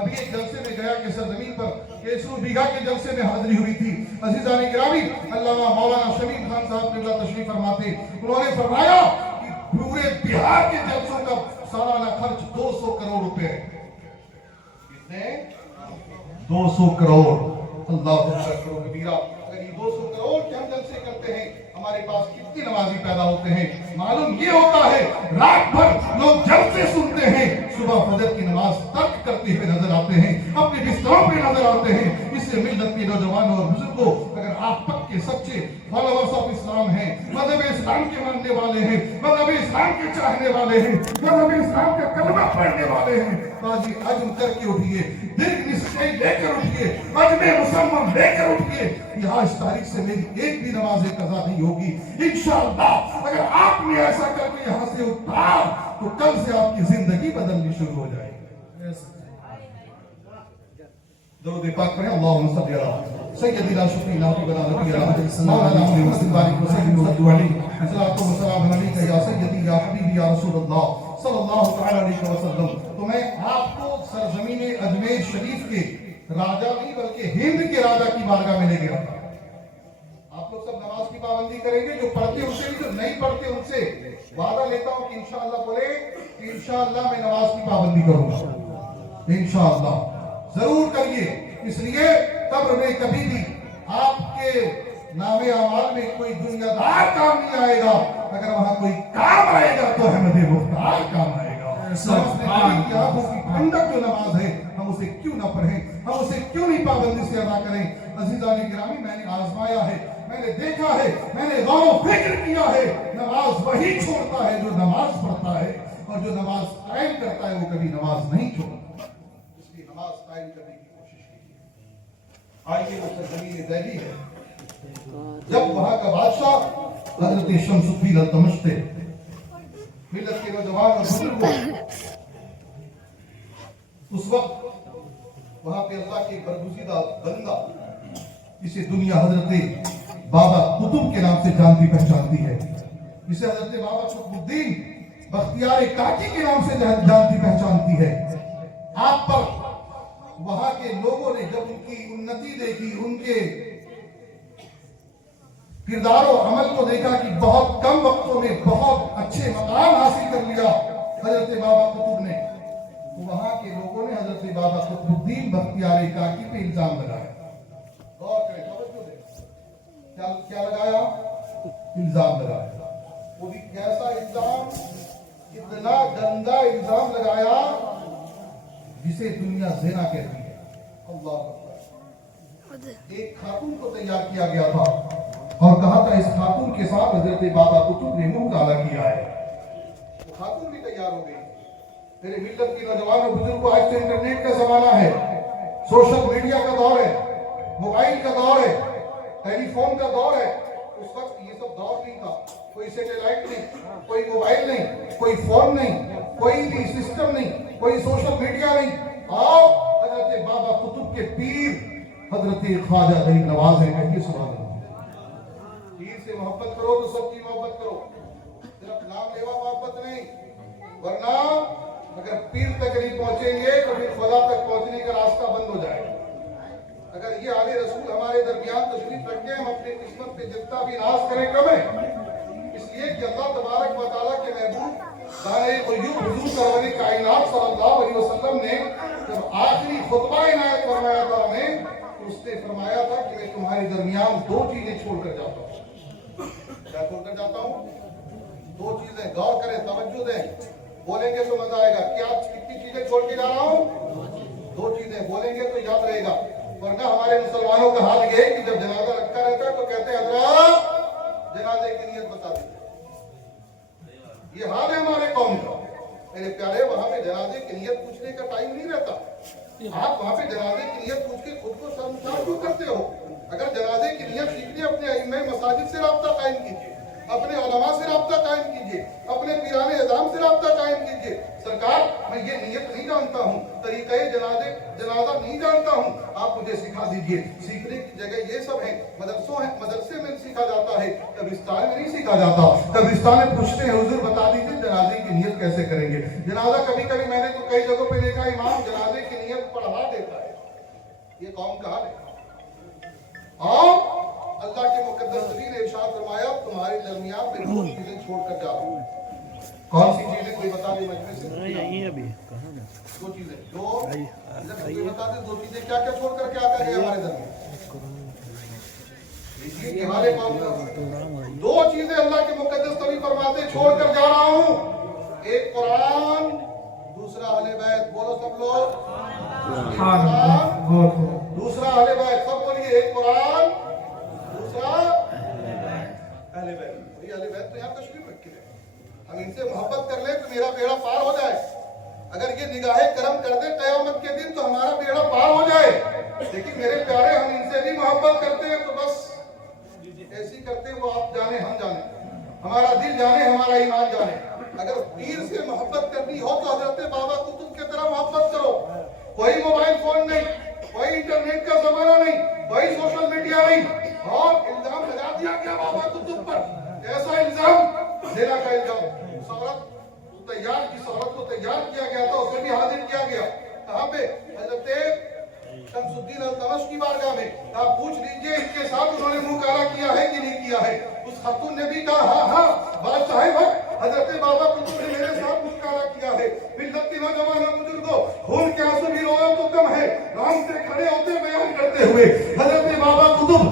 ابھی ایک جلسے میں گیا کہ سرزمین پر کیسرو بیگھا کے جلسے میں حاضری ہوئی تھی. عزیزان گرامی، علامہ مولانا شمیم خان صاحب قبلہ تشریف فرماتے، انہوں نے فرمایا کہ پورے بہار کے جلسوں کا سالانہ خرچ 200 کروڑ روپے ہے. کتنے؟ 200 کروڑ. اللہ اکبر کرو کبیرہ. اگر یہ 200 کروڑ کے ہم جلسے کرتے ہیں، ہمارے پاس کتنے نمازی پیدا ہوتے ہیں؟ معلوم یہ ہوتا ہے رات بھر لوگ جلسے سنتے ہیں، صبح فجر کی نماز ترک کرتے ہوئے نظر آتے ہیں، اپنے بستروں پہ نظر آتے ہیں. اس سے ملت کے نوجوانوں اور بزرگوں، اگر آپ پکے سچے فالوورز آف اسلام ہیں، مذہب اسلام کے ماننے والے ہیں، مذہب اسلام کے چاہنے والے ہیں، مذہب اسلام کا کلمہ پڑھنے والے ہیں، باجی عزم کر کے اٹھیے، دل نسخے لے کر اٹھیے، عزم مسلم لے کر اٹھیے. یہاں اس تاریخ سے میری ایک بھی نماز قضا نہیں ہوگی انشاءاللہ. اگر آپ نے ایسا کر کے یہاں سے اٹھا تو کل سے آپ کی زندگی بدلنی شروع ہو جائے گی. درود پاک پڑھیں. اللہم صلی علی سیدنا شفیعنا مولانا محمد وسلم بارک وسلم علیہ الصلوۃ والسلام علیک یا سیدی یا حبیبی یا رسول اللہ صلی اللہ تعالی علیہ وسلم. تو میں آپ کو سرزمین اجمیر شریف کے راجہ نہیں بلکہ ہند کے راجہ کی بارگاہ میں لے گیا تھا. آپ لوگ سب نماز کی پابندی کریں گے، جو پڑھتے ان سے بھی، جو نہیں پڑھتے ان سے وعدہ لیتا ہوں کہ انشاءاللہ بولے کہ انشاءاللہ میں نماز کی پابندی کروں گا. انشاءاللہ ضرور کریے. اس لیے قبر میں کبھی بھی آپ کے نام اعمال میں کوئی دنیا دار کام نہیں آئے گا. اگر وہاں کوئی کام آئے گا تو احمد مختار کام آئے گا. آنکھوں کی ٹھنڈک جو نماز ہے، ہم اسے کیوں نہ پڑھیں، ہم اسے کیوں نہیں پابندی سے ادا کریں. عزیزان گرامی، میں نے آزمایا ہے، میں نے دیکھا ہے، میں نے غور و فکر کیا ہے. نماز وہی چھوڑتا ہے جو نماز پڑھتا ہے، اور جو نماز قائم کرتا ہے وہ کبھی نماز نہیں چھوڑتا. اس لیے نماز قائم کرنے کی کوشش کیجیے. آئیے وہ سرزمین دہلی ہے. جب وہاں کا بادشاہ حضرت شمس الدین التمش تھے، ملت کے نوجوان اور بزرگوں، اس وقت وہاں پہ اللہ کے برگزیدہ بندہ جسے دنیا حضرت بابا قطب کے نام سے جانتی پہچانتی ہے، جسے حضرت بابا قطب الدین بختیار کاکی کے نام سے جانتی پہچانتی ہے، آپ پر وہاں کے لوگوں نے جب ان کی انتی دیکھی، ان کے کردار و عمل کو دیکھا کہ بہت کم وقتوں میں بہت اچھے مقام حاصل کر لیا حضرت بابا قطب نے، تو وہاں کے لوگوں نے حضرت بابا قطب الدین بختیار کاکی پہ الزام لگایا. غور کریں، توجہ دیں. کیا لگایا؟ الزام لگایا. وہ بھی کیسا الزام؟ اتنا گندا الزام لگایا جسے دنیا زنا کہتی ہے. اللہ اکبر. ایک خاتون کو تیار کیا گیا تھا اور کہا تھا اس خاتون کے ساتھ حضرت بابا قطب نے منہ کالا کیا ہے. وہ خاتون بھی تیار ہو گئی. میرے ملت کی نوجوان اور بزرگ کو، آج تو انٹرنیٹ کا زمانہ ہے، سوشل میڈیا کا دور ہے، موبائل کا دور ہے، ٹیلی فون کا دور ہے. اس وقت یہ سب دور نہیں تھا. کوئی سیٹلائٹ نہیں، کوئی موبائل نہیں، کوئی فون نہیں، کوئی بھی سسٹم نہیں، کوئی سوشل میڈیا نہیں. آؤ حضرت بابا قطب کے پیر حضرت خواجہ غریب نواز ہیں، کہیے سبحان اللہ. پیر سے محبت کرو تو سب کی محبت کرو، صرف نام لیوا محبت نہیں. ورنہ اگر پیر تک نہیں پہنچیں گے تو پھر خدا تک پہنچنے کا راستہ بند ہو جائے گا. اگر یہ آل رسول ہمارے درمیان تشریف رکھے، ہم اپنے قسمت پہ جتنا بھی ناز کریں کم ہے. اس لیے کہ اللہ تبارک و تعالیٰ کے محبوب دانے قیوم حضور سرور کائنات صلی اللہ علیہ وسلم نے جب آخری خطبہ عنایت فرمایا تھا ہمیں، تو اس نے فرمایا تھا کہ میں تمہارے درمیان دو چیزیں چھوڑ کر جاتا ہوں. کیا چھوڑ کر جاتا ہوں؟ دو چیزیں. غور کریں، توجہ دیں، بولیں گے تو مزہ آئے گا. کیا کتنی چیزیں چھوڑ کے جا رہا ہوں؟ دو چیزیں. بولیں گے تو یاد رہے گا. ورنہ ہمارے مسلمانوں کا حال یہ ہے کہ جب جنازہ رکھا رہتا ہے تو کہتے ہیں حضرات جنازے کی نیت بتا دیجیے. یہ حال ہے ہمارے قوم کا. میرے پیارے، وہاں پہ جنازے کی نیت پوچھنے کا ٹائم نہیں رہتا. آپ وہاں پہ جنازے کی نیت پوچھ کے خود کو شرمسار کیوں کرتے ہو؟ اگر جنازے کی نیت سیکھنی، اپنے ائمہ مساجد سے رابطہ قائم کیجیے، اپنے علماء سے رابطہ قائم کیجیے، اپنے پیران اعظام سے رابطہ قائم کیجیے. سرکار میں یہ نیت نہیں جانتا ہوں، طریقہ جنازہ نہیں جانتا ہوں، آپ مجھے سکھا دیجیے. سیکھنے کی جگہ یہ سب ہے. مدرسے میں سیکھا جاتا ہے، قبرستان میں نہیں سیکھا جاتا. قبرستان میں پوچھتے ہیں حضور بتا دیجیے جنازے کی نیت کیسے کریں گے. جنازہ کبھی کبھی میں نے تو کئی جگہوں پہ دیکھا امام جنازے کی نیت پڑھا یہ قوم کا حال ہے۔ اور اللہ کے مقدس نبی نے ارشاد فرمایا تمہارے درمیان میں دو چیزیں چھوڑ کر جا رہا ہوں۔ کون سی چیزیں کوئی بتا دے مجمع سے؟ دو چیزیں کوئی بتا دے، دو چیزیں کیا کیا چھوڑ کر کے آتا ہے ہمارے درمیان؟ ہمارے قوم دو چیزیں اللہ کے مقدس نبی فرماتے چھوڑ کر جا رہا ہوں، ایک قرآن، دوسرا اہل بیت۔ بولو سب لوگ دوسرا اہل بیت، سب بولیے ایک قرآن، دوسرا اہل بیت۔ یہ اہل بیت تو یہاں تشریف رکھے ہیں، ہم ان سے محبت کر لیں تو میرا بیڑا پار ہو جائے۔ اگر یہ نگاہ کرم کر دے قیامت کے دن تو ہمارا بیڑا پار ہو جائے۔ لیکن میرے پیارے ہم ان سے بھی محبت کرتے ہیں تو بس ایسی کرتے ہیں، وہ آپ جانے ہم جانے، ہمارا دل جانے ہمارا ایمان جانے۔ اگر پیر سے محبت کرنی ہو تو حضرت بابا قطب کی طرح محبت کرو۔ کوئی موبائل فون نہیں، کوئی انٹرنیٹ کا زمانہ نہیں، کوئی سوشل میڈیا نہیں، اور الزام لگا دیا گیا بابا قطب پر، ایسا الزام زنا کا الزام۔ اس عورت جس عورت کو تیار کیا گیا تھا اسے بھی حاضر کیا گیا، کہاں پہ؟ حضرت شمس الدین التمش کی بارگاہ میں۔ آپ پوچھ لیجئے ان کے ساتھ انہوں نے منہ کالا کیا ہے کہ نہیں کیا ہے؟ اس خاتون نے بھی کہا ہاں ہاں بادشاہ وقت حضرت بابا قطب نے میرے ساتھ منہ کالا کیا ہے۔ ملت کے نوجوان بزرگوں، خون کے آنسو بھی رویا تو کم ہے، رام سے کھڑے ہوتے بیان کرتے ہوئے حضرت بابا قطب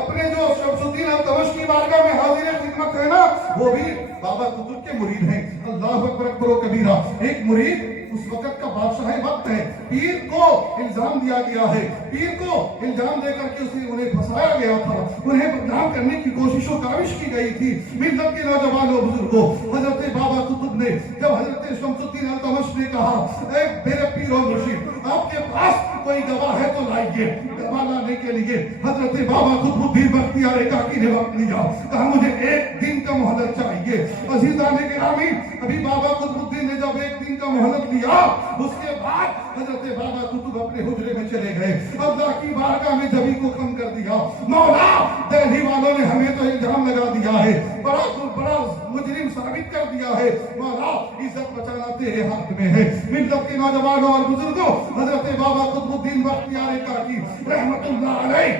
اپنے جو شمس الدین التمش کی بارگاہ میں حاضر خدمت ہے نا، وہ بھی بابا قطب کے مرید ہیں۔ اللہ اکبر اکبر و کبیرہ۔ ایک مرید اس وقت کا بادشاہ وقت ہے، پیر کو الزام دیا گیا ہے، پیر کو الزام دے کر کے انہیں پھنسایا گیا تھا، انہیں بدنام کرنے کی کوشش و کاوش کی گئی تھی۔ ملت کے نوجوانوں بزرگوں، حضرت بابا قطب نے جب حضرت شمس الدین التمش نے کہا اے میرے پیر و مرشد آپ کے پاس کوئی گواہ ہے تو لائیے، گواہ لانے کے لیے حضرت بابا قطب الدین بختیار کاکی نے وقت لیا، کہا مجھے ایک دن کا مہلت چاہیے۔ عزیزان گرامی، ابھی بابا قطب الدین نے جب ایک دن کا مہلت لیا، اس کے بعد حضرت بابا قطب اپنے حجرے میں چلے گئے، اللہ کی بارگاہ میں جبھی کو کم کر دیا، مولا دہلی والوں نے ہمیں تو الزام لگا دیا ہے، بڑا مجرم ثابت کر دیا ہے، مولا عزت بچانا تیرے ہاتھ میں ہے۔ ملت کے نوجوانوں اور بزرگوں، حضرت بابا قطب الدین بختیار کاکی رحمت اللہ علیہ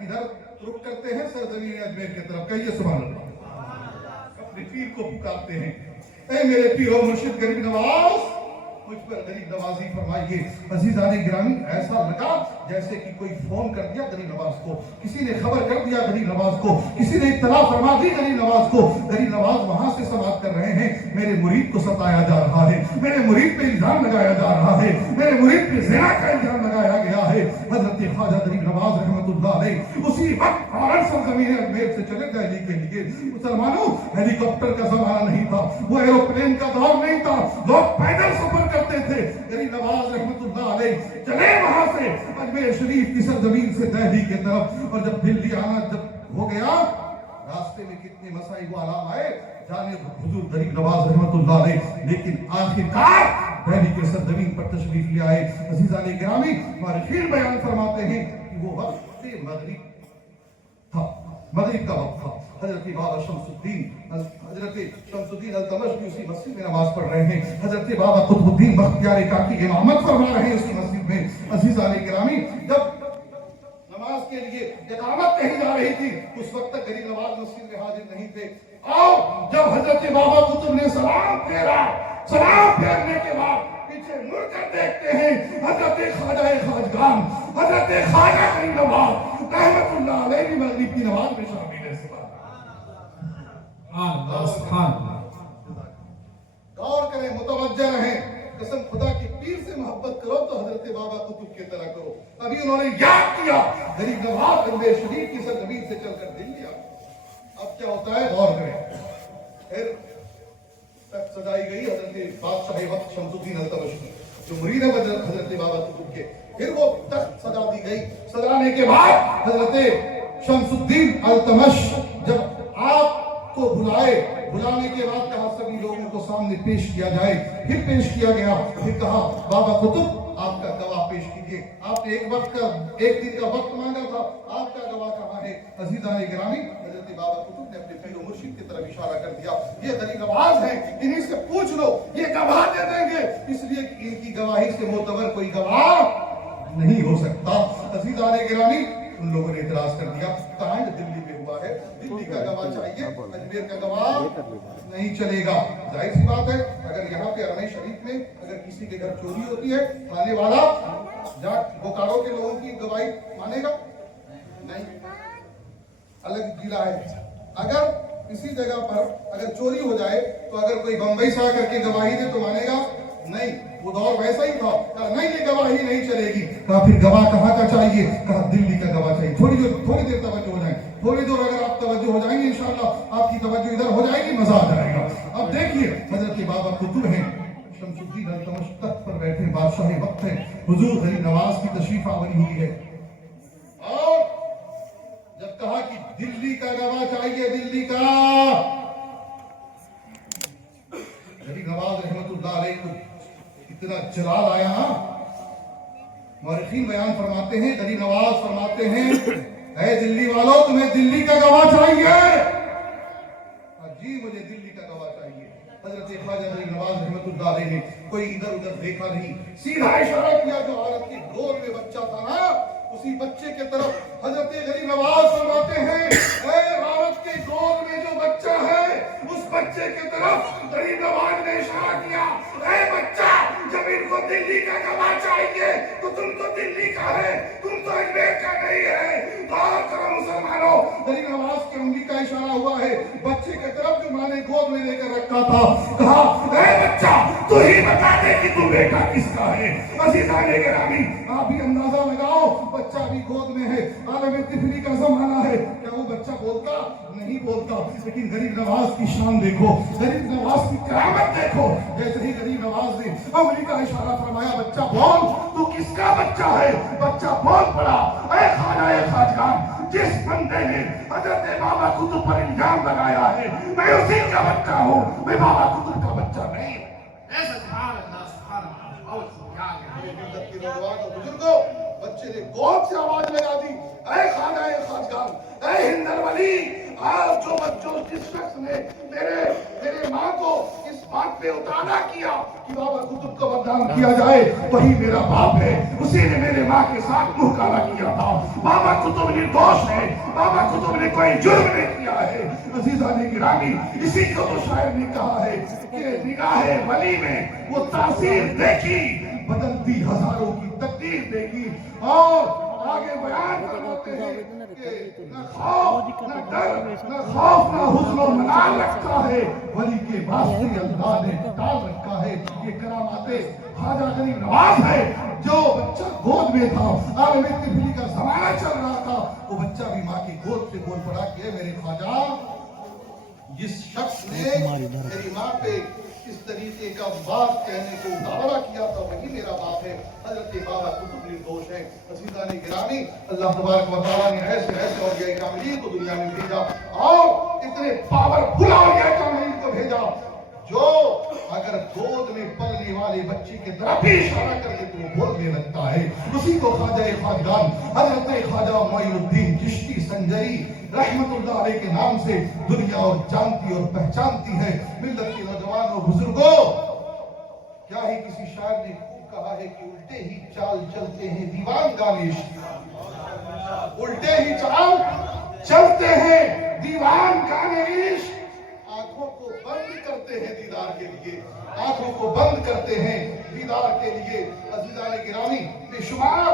ادھر رک کرتے ہیں سرزمین اجمیر کی طرف، کہیے سبحان اللہ، اپنے پیر کو پکارتے ہیں، اے میرے پیر و مرشد غریب نواز مجھ پر غریب نوازی فرمائیے۔ عزیزان گرامی، ایسا لگا جیسے کہ کوئی فون کر دیا غریب نواز کو، کسی نے خبر کر دیا غریب نواز کو، کسی نے اطلاع فرما دی غریب نواز کو۔ غریب نواز وہاں سے سماعت کر رہے ہیں، میرے مرید کو ستایا جا رہا ہے، میرے مرید پہ الزام لگایا جا رہا ہے، میرے مرید پہ زنا کا الزام لگایا گیا ہے۔ حضرت خواجہ غریب نواز رحمت اللہ علیہ اسی وقت فوراً سرزمین اجمیر سے چلے دہلی کے لیے۔ مسلمانوں، ہیلی کاپٹر کا زمانہ نہیں تھا، وہ ایروپلین کا دور نہیں تھا، لوگ پیدل سفر کرتے تھے۔ غریب نواز رحمت اللہ علیہ چلے وہاں سے اجمیر شریف کی سرزمین سے دہلی کی طرف، اور جب دلی آنا جب ہو گیا، راستے میں کتنے مسائل و علام آئے جانے حضور غریب نواز رحمت اللہ علیہ، لیکن آخرکار دہلی کے سرزمین پر تشریف لے آئے۔ عزیزان گرامی، مورخین بیان فرماتے ہیں کہ وہ وقت مغرب تھا، مغرب کا وقت تھا۔ حضرت بابا شمس الدین التمش بھی اسی مسجد میں نماز پڑھ رہے ہیں، حضرت بابا قطب الدین بختیار کاکی امامت فرما رہے ہیں اسی مسجد میں۔ عزیزان گرامی، جب نماز کے لیے اقامت کہی جا رہی تھی اس وقت تک غریب نواز مسجد میں حاضر نہیں تھے، اور جب حضرت بابا قطب نے سلام پھیرا، سلام پھیرنے کے بعد پیچھے مڑ کر دیکھتے ہیں حضرت خواجہ خواجگان حضرت خواجہ غریب نواز رحمت اللہ علیہ بھی مغرب کی نماز میں شامل ہے۔ غور کریں، متوجہ رہیں، قسم خدا کی پیر سے محبت کرو تو حضرت بابا قطب کی طرح کرو۔ ابھی انہوں نے یاد کیا غریب نواز اجمیر شریف کی سرزمین سے چل کر دل لیا، اب کیا ہوتا ہے غور کریں۔ پھر تخت سجائی گئی حضرت بادشاہ وقت شمس الدین التمش کی، جو مرید ہے حضرت بابا قطب کے، پھر وہ تخت سجا دی گئی۔ سجانے کے بعد حضرت شمس الدین التمش جب آپ کو بلانے کے بعد کہا سبھی لوگوں کو سامنے پیش کیا جائے، پھر پیش کیا گیا، پھر کہا بابا قطب آپ کا گواہ پیش کیجیے، آپ نے ایک دن کا وقت مانگا تھا، آپ کا گواہ کہاں ہے؟ عزیزان گرامی، حضرت بابا قطب نے اپنے پیر و مرشد کی طرف اشارہ کر دیا، یہ غریب نواز ہیں، انہیں سے پوچھ لو، یہ گواہ دے دیں گے، اس لیے کہ ان کی گواہی سے معتبر کوئی گواہ نہیں ہو سکتا۔ عزیزان گرامی، ان لوگوں نے اعتراض کر دیا، کانڈ دلی میں ہوا ہے، دلی کا گواہ چاہیے، اجمیر کا گواہ نہیں چلے گا۔ ظاہر سی بات ہے، اگر یہاں پہ حرمین شریف میں اگر کسی کے گھر چوری ہوتی ہے، تھانے والا بوکارو کے لوگوں کی گواہی مانے گا؟ نہیں، الگ ضلع ہے۔ اگر کسی جگہ پر اگر چوری ہو جائے تو اگر کوئی بمبئی سے آ کر کے گواہی دے تو مانے گا؟ نہیں، وہ دور ویسا ہی تھا۔ کہا نہیں، یہ گواہی نہیں چلے گی۔ کہا پھر گواہ کہاں کا چاہیے؟ کہا دلی کا گواہ چاہیے۔ تھوڑی دیر توجہ ہو جائیں، تھوڑی دیر اگر آپ توجہ ہو جائیں گے انشاءاللہ آپ کی توجہ ادھر ہو جائے گی، مزہ آ جائے گا۔ اب دیکھیے، حضرت بابا قطب ہیں، شمس الدین التمش تخت پر بیٹھے، بادشاہ وقت ہیں، حضور غریب نواز کی تشریف آوری ہوئی ہے، اور جب کہا کہ دلی کا گواہ چاہیے، دلی کا، غریب نواز رحمت اللہ علیہ کو اتنا جلال آیا نا، مورخین بیان فرماتے ہیں، غریب نواز فرماتے ہیں، اے دلی والوں، تمہیں دلی کا گواہ چاہیے؟ جی، مجھے دلی کا گواہ چاہیے۔ حضرت خواجہ غریب نواز رحمت اللہ علیہ نے کوئی ادھر ادھر دیکھا نہیں، سیدھا اشارہ کیا، جو عورت کی گود میں بچہ تھا نا، اسی بچے کے طرف حضرت غریب نواز فرماتے ہیں، اے عورت کی گود میں جو بچہ ہے، اس بچے کے طرف غریب نواز نے اشارہ کیا، اے بچہ، جب ان کو دلی کا گواہ چاہیے تو تم تو دلی کا ہے، تم تو اجمیر کا نہیں ہے۔ غور کرو مسلمانوں، غریب نواز کی انگلی کا اشارہ ہوا ہے بچے کی طرف جو ماں نے گود میں لے کر رکھا تھا۔ کہا، اے بچہ، تو ہی بتا دے کہ تو بیٹا کس کا ہے۔ عزیزان گرامی، آپ بھی اندازہ لگاؤ، بچہ بھی گود میں ہے، عالم طفلی کا زمانہ ہے، کیا وہ بچہ بولتا؟ نہیں بولتا، لیکن غریب نواز کی شان دیکھو، غریب نواز کی کرامت دیکھو۔ جیسے ہی غریب نواز نے انگلی کا اشارہ فرمایا، بچہ بول، تو کس کا بچہ ہے؟ بچہ بول پڑا، اے خواجہ خواجگان، جس بندے نے حضرت بابا قطب پر الزام لگایا ہے، میں اسی کا بچہ ہوں، میں بابا قطب کا بچہ نہیں۔ بزرگوں، بچے نے گود سے آواز لگا دی، اے خواجہ خواجگان، اے ہندر ولی، آج جو جس شخص نے میرے ماں کو اس بات پہ اتارا کیا کہ بابا قطب کا بدنام کیا جائے، وہی میرا باپ ہے، اسی نے میرے ماں کے ساتھ منہ کالا کیا تھا۔ بابا قطب نردوش ہے، بابا قطب نے کوئی جرم نہیں کیا ہے۔ عزیزان گرامی، اسی کو تو شاعر نے کہا ہے کہ نگاہ ولی میں وہ تاثیر دیکھی، بدلتی ہزاروں کی تقدیر دیکھی۔ اور آگے بیان فرماتے ہیں کہ نہ خوف نہ ڈر، نہ خوف نہ حزن و ملال رکھتا ہے، ولی کے واسطے اللہ نے ڈال رکھا ہے۔ یہ کرامات خواجہ غریب نواز ہے، جو بچہ گود میں تھا، عالم طفلی کا زمانہ چل رہا تھا، وہ بچہ بھی ماں کی گود سے بول پڑا کہ میرے خواجہ، جس شخص نے میری ماں پہ اس طریقے کا بات کہنے کو اتارا کیا تھا، وہی میرا باپ ہے۔ حضرت بابا قطب نردوش ہیں۔ عزیزان گرامی، اللہ تبارک و تعالیٰ نے ایسے اولیاء کاملین کو دنیا میں بھیجا، اور اتنے پاورفل اولیاء کاملین کو بھیجا جو اگر گود میں پلنے والے بچے کی طرف بھی اشارہ کر کے تو وہ بولنے لگتا ہے۔ اسی کو خواجہ خواجگان حضرت خواجہ معین الدین چشتی سنجری رحمت اللہ علیہ کے نام سے دنیا اور جانتی اور پہچانتی ہے۔ ملت کے نوجوان اور بزرگوں، کیا ہی کسی شاعر نے کہا ہے کہ الٹے ہی چال چلتے ہیں دیوان گانے عشق، الٹے ہی چال چلتے ہیں دیوان گانے عشق۔ آنکھوں کو بند کرتے ہیں دیدار کے لیے، آنکھوں کو بند کرتے ہیں دیدار کے لیے۔ عزیزان گرامی، بے شمار